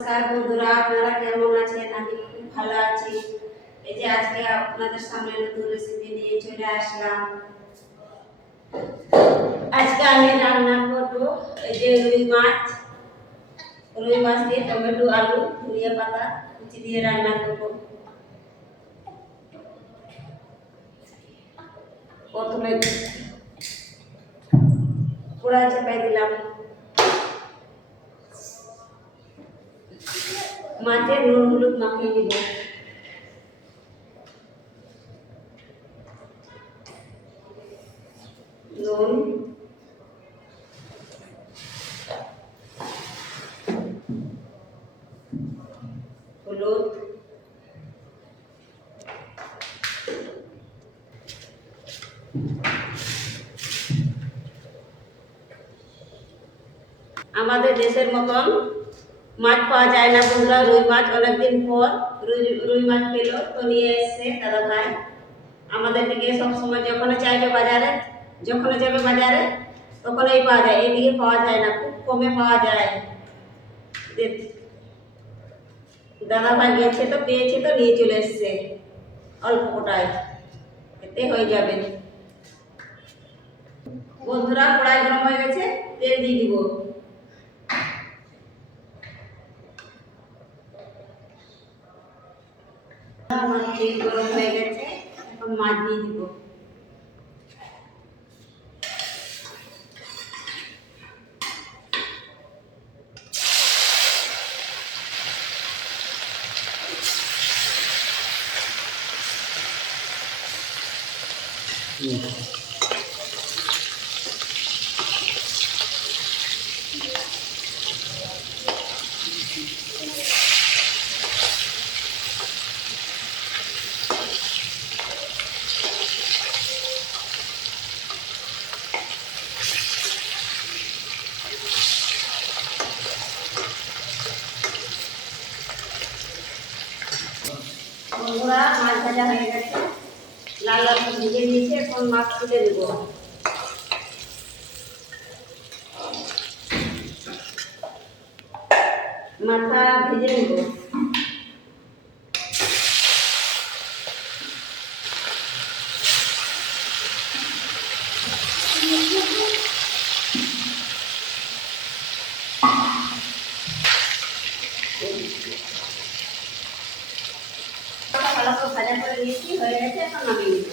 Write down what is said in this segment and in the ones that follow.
নমস্কার বন্ধুরা, আপনারা কেমন আছেন? আমি খুব ভালো আছি। এই যে আজকে আপনাদের সামনে নতুন রেসিপি নিয়ে চলে আসলাম। আজকে আমি রান্না করব এই যে রুই মাছ দিয়ে টমেটো, আলু, ধনিয়া পাতা কুচি দিয়ে রান্না করব। প্রথমে কড়াই চাপাই দিলাম, মাছে নুন হলুদ মাখিয়ে দিব। নুন, হলুদ, আমাদের দেশের মতন মাছ পাওয়া যায় না বন্ধুরা। রুই মাছ অনেকদিন পর রুই মাছ পেল, তো নিয়ে এসছে দাদা ভাই। আমাদের দিকে সবসময় যখন যাবে বাজারে তখনই পাওয়া যায়, এদিকে পাওয়া যায় না, খুব কমে পাওয়া যায়। দাদা ভাই গেছে তো পেয়েছে, তো নিয়ে চলে এসছে অল্প কোটায়, এতে হয়ে যাবে। বন্ধুরা, কড়াই গরম হয়ে গেছে, তেল দিয়ে দিব। আমার তেল গরম হয়ে গেছে, এখন মাছ দিয়ে দিব। বন্ধুরা, মাছ ভাজা হয়ে গেছে, লাল লাল করে ভেজে নিয়েছি, এখন মাছ তুলে দেবো। মাথা ভেজে নেব। ভালো করে ভাজা করে নিয়েছি, হয়ে গেছে, এখন নামিয়ে নিব।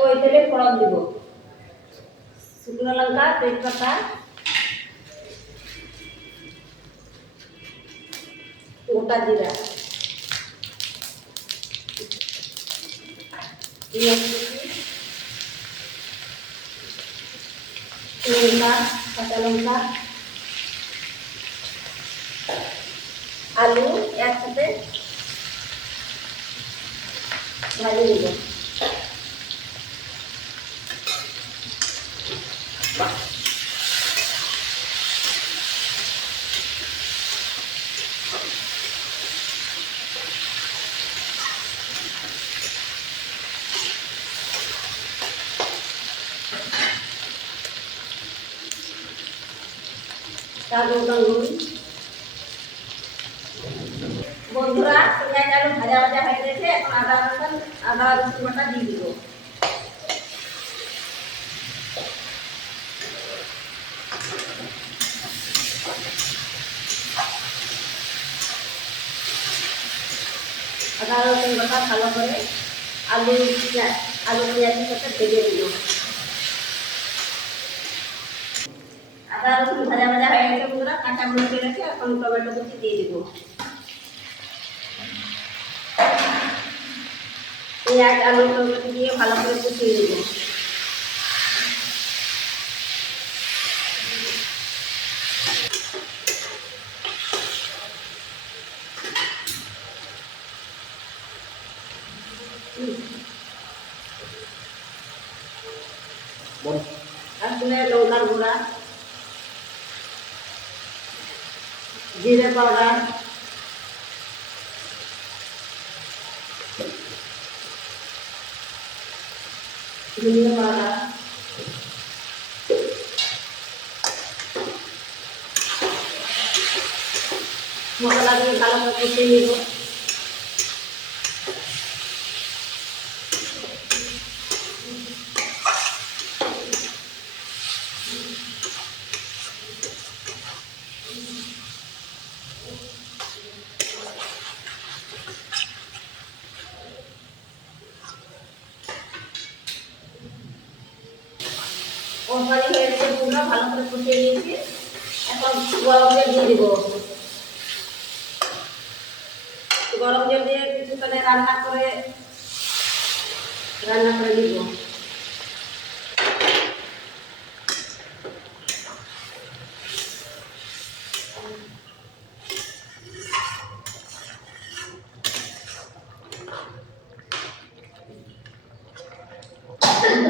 ওই তেলে ফোড়ন দিব, শুকনো লঙ্কা, তেজপাতা, গোটা জিরা, পেঁয়াজ কুচি, লঙ্কা, কাঁচা লঙ্কা, আলু একসাথে ভাজে নিব। বন্ধুরা, পেঁয়াজ আলু ভাজা ভাজা হয়ে গেছে, এখন আদা রসুন বাটা দিয়ে দিব। আদা রসুন বাটা ভালো করে আলু পেঁয়াজের সাথে ভেজে দিব। আদা রসুন ভাজা ভাজা হয়ে গেছে বন্ধুরা, কাঁচা মরিচ রেখে এখন টমেটো কুচি দিয়ে দিব। পেঁয়াজ আলু টমেটো দিয়ে ভালো করে কুচিয়ে দিব। আসলে লঙ্কার গুঁড়া, জিরে পাউডার, ধনিয়া পাউডার, মশলা দিয়ে ভালো করে কষিয়ে নেব। কোম্পানি হয়ে গেছে বন্ধুরা, ভালো করে কষিয়ে নিয়েছি। এখন গরম জল দিয়ে দিব। গরম জল দিয়ে কিছুক্ষণ রান্না করে দিব।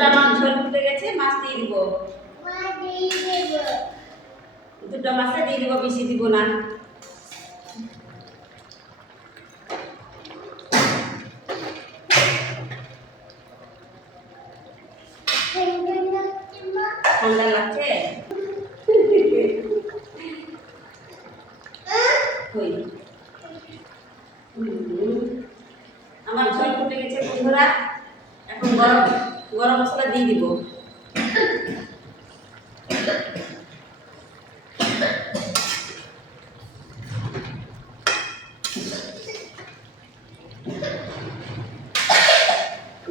আমার ঝোল ফুটে গেছে, মাছ দিয়ে দিব। দুটো মাছে দিয়ে দিব, বেশি দিব না। ঠান্ডা লাগছে আমার ঝোল ফুটে গেছে বন্ধুরা। এখন গরম গরম মশলা দিয়ে দিব।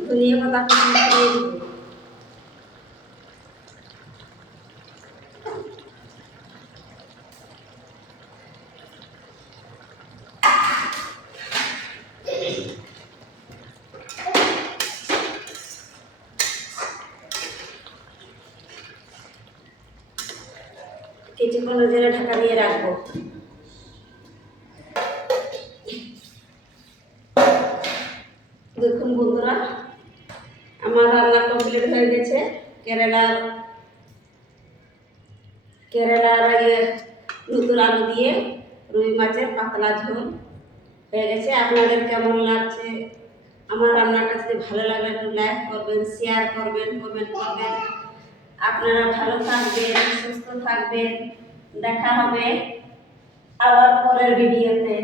ধনিয়া পাতা কুচি দিয়ে দিব। কিছুক্ষণ জেলে ঢাকা দিয়ে রাখবো। দেখুন বন্ধুরা, আমার রান্না কমপ্লিট হয়ে গেছে। কেরালার নতুন আলু দিয়ে রুই মাছের পাতলা ঝোল হয়ে গেছে। আপনাদের কেমন লাগছে? আমার রান্নাটা যদি ভালো লাগে একটু লাইক করবেন, শেয়ার করবেন, কমেন্ট করবেন। আপনারা ভালো থাকবেন, সুস্থ থাকবেন। দেখা হবে আবার পরের ভিডিওতে।